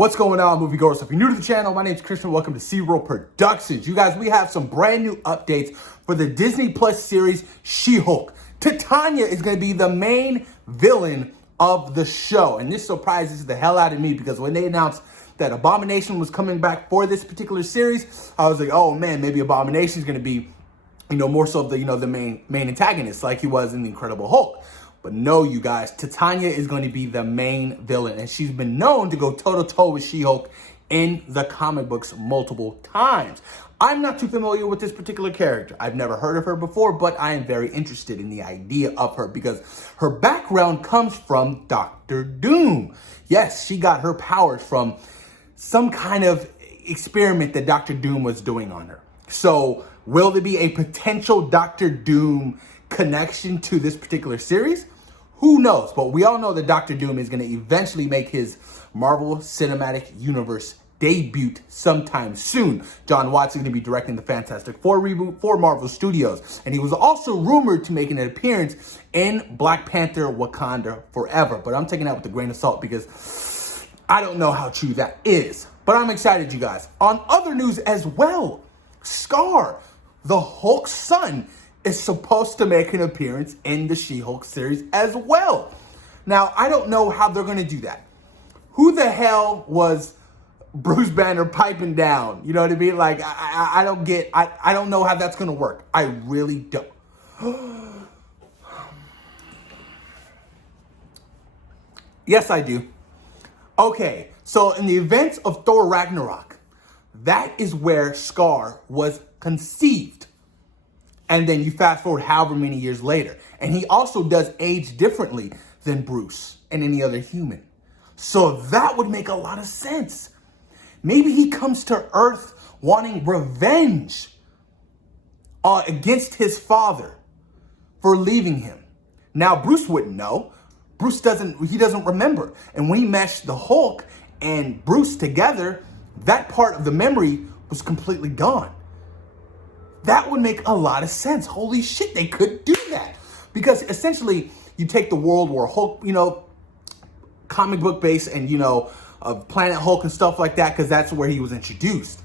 What's going on, moviegoers? So if you're new to the channel, my name is Christian. Welcome to SeaWorld Productions. You guys, we have some brand new updates for the Disney Plus series She-Hulk. Titania is going to be the main villain of the show. And this surprises the hell out of me because when they announced that Abomination was coming back for this particular series, I was like, oh man, maybe Abomination is going to be, more so of the main antagonist like he was in The Incredible Hulk. But no, you guys, Titania is going to be the main villain, and she's been known to go toe-to-toe with She-Hulk in the comic books multiple times. I'm not too familiar with this particular character. I've never heard of her before, but I am very interested in the idea of her because her background comes from Doctor Doom. Yes, she got her powers from some kind of experiment that Doctor Doom was doing on her. So will there be a potential Doctor Doom connection to this particular series? Who knows? But we all know that Doctor Doom is going to eventually make his Marvel Cinematic Universe debut sometime soon. John Watts is going to be directing the Fantastic Four reboot for Marvel Studios. And he was also rumored to make an appearance in Black Panther Wakanda Forever. But I'm taking that with a grain of salt because I don't know how true that is. But I'm excited, you guys. On other news as well, Skaar, the Hulk's son, is supposed to make an appearance in the She-Hulk series as well. Now, I don't know how they're going to do that. Who the hell was Bruce Banner piping down? You know what I mean? Like, I don't get, I don't know how that's going to work. I really don't. Yes, I do. Okay, so in the events of Thor Ragnarok, that is where Skaar was conceived. And then you fast forward however many years later. And he also does age differently than Bruce and any other human. So that would make a lot of sense. Maybe he comes to Earth wanting revenge against his father for leaving him. Now, Bruce wouldn't know. He doesn't remember. And when he meshed the Hulk and Bruce together, that part of the memory was completely gone. That would make a lot of sense. Holy shit, they could do that. Because essentially, you take the World War Hulk, comic book base and, Planet Hulk and stuff like that, because that's where he was introduced.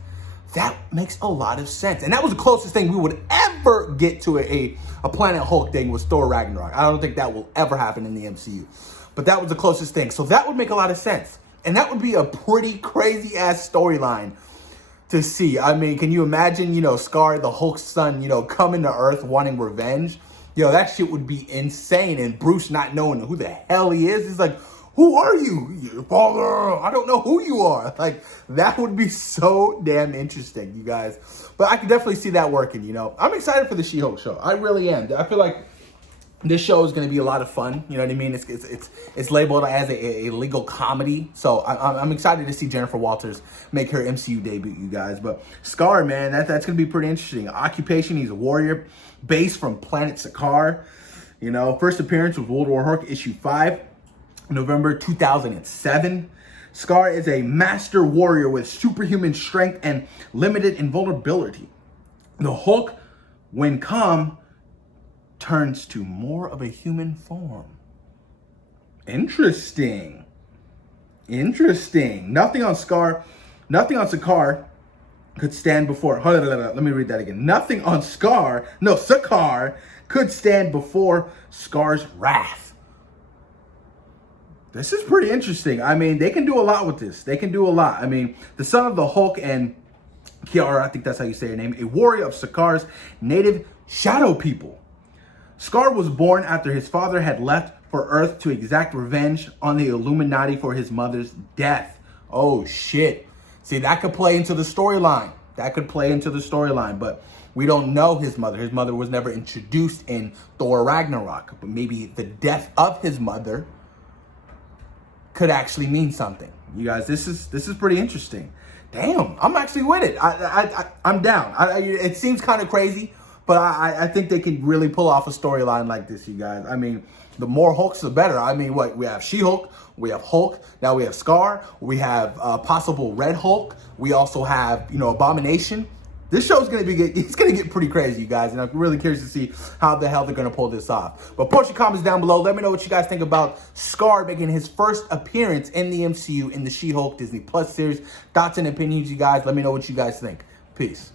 That makes a lot of sense. And that was the closest thing we would ever get to a Planet Hulk thing was Thor Ragnarok. I don't think that will ever happen in the MCU. But that was the closest thing. So that would make a lot of sense. And that would be a pretty crazy-ass storyline to see. I mean, can you imagine, Skaar, the Hulk's son, coming to Earth wanting revenge? That shit would be insane. And Bruce not knowing who the hell he is. He's like, who are you? Your father. I don't know who you are. Like, that would be so damn interesting, you guys. But I could definitely see that working, I'm excited for the She-Hulk show. I really am. I feel like this show is going to be a lot of fun. You know what I mean? It's labeled as a legal comedy. So I'm excited to see Jennifer Walters make her MCU debut, you guys. But Skaar, man, that's going to be pretty interesting. Occupation, he's a warrior based from planet Skaar. First appearance was World War Hulk issue 5, November 2007. Skaar is a master warrior with superhuman strength and limited invulnerability. The Hulk, when calm, turns to more of a human form. Interesting. Nothing on Skaar could stand before. Hold on, let me read that again. Skaar could stand before Skaar's wrath. This is pretty interesting. I mean, they can do a lot with this. They can do a lot. I mean, the son of the Hulk and Kiara, I think that's how you say her name, a warrior of Skaar's native shadow people. Skaar was born after his father had left for Earth to exact revenge on the Illuminati for his mother's death. Oh, shit. See, that could play into the storyline. But we don't know his mother. His mother was never introduced in Thor Ragnarok. But maybe the death of his mother could actually mean something. You guys, this is pretty interesting. Damn, I'm actually with it. I'm down. It seems kind of crazy, but I think they can really pull off a storyline like this, you guys. I mean, the more Hulks, the better. I mean, we have She-Hulk, we have Hulk, now we have Skaar, we have possible Red Hulk. We also have, Abomination. This show's it's gonna get pretty crazy, you guys, and I'm really curious to see how the hell they're gonna pull this off. But post your comments down below. Let me know what you guys think about Skaar making his first appearance in the MCU in the She-Hulk Disney Plus series. Thoughts and opinions, you guys. Let me know what you guys think. Peace.